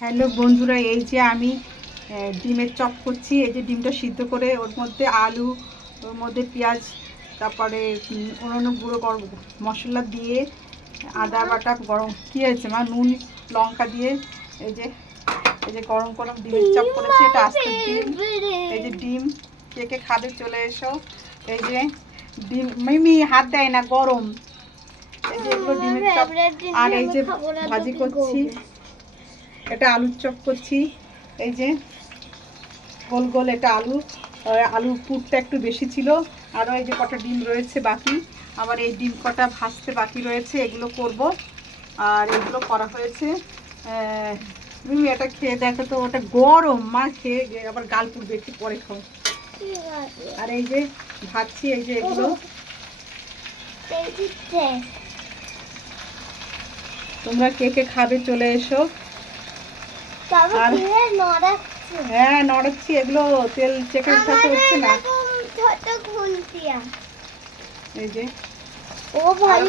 Hello বন্ধুরা, এই যে আমি ডিমের চপ করছি। এই যে ডিমটা সিদ্ধ করে ওর মধ্যে আলু, ওর মধ্যে পেঁয়াজ, তারপরে অন্যান্য গুঁড়ো গরম মশলা দিয়ে, আদা বাটা, গরম কী হয়েছে মা, নুন লঙ্কা দিয়ে এই যে গরম গরম ডিমের চপ করেছি। এটা আস্তে ডিম। এই যে ডিম, কে কে খাবে চলে এসো। এই যে ডিম, মিমি হাত দেয় না, গরম। এই যে এগুলো ডিমের চপ। আর এই যে ভাজি করছি, এটা আলুর চপ করছি। এই যে গোল গোল, এটা আলুর পুরটা একটু বেশি ছিল। আরও এই যে কটা ডিম রয়েছে বাকি, আবার এই ডিম কটা ভাজতে বাকি রয়েছে, এগুলো করব। আর এগুলো করা হয়েছে। তুমি এটা খেয়ে দেখো তো, ওটা গরম মা, খেয়ে আবার গাল পুড়বে, একটু পরে খাও। আর এই যে ভাজছি, এই যে এগুলো তোমরা কে কে খাবে চলে এসো। আর হ্যাঁ নড়াচ্ছি, এগুলো তেল চেকে উঠাতে হচ্ছে না। এই যে ও ভালো।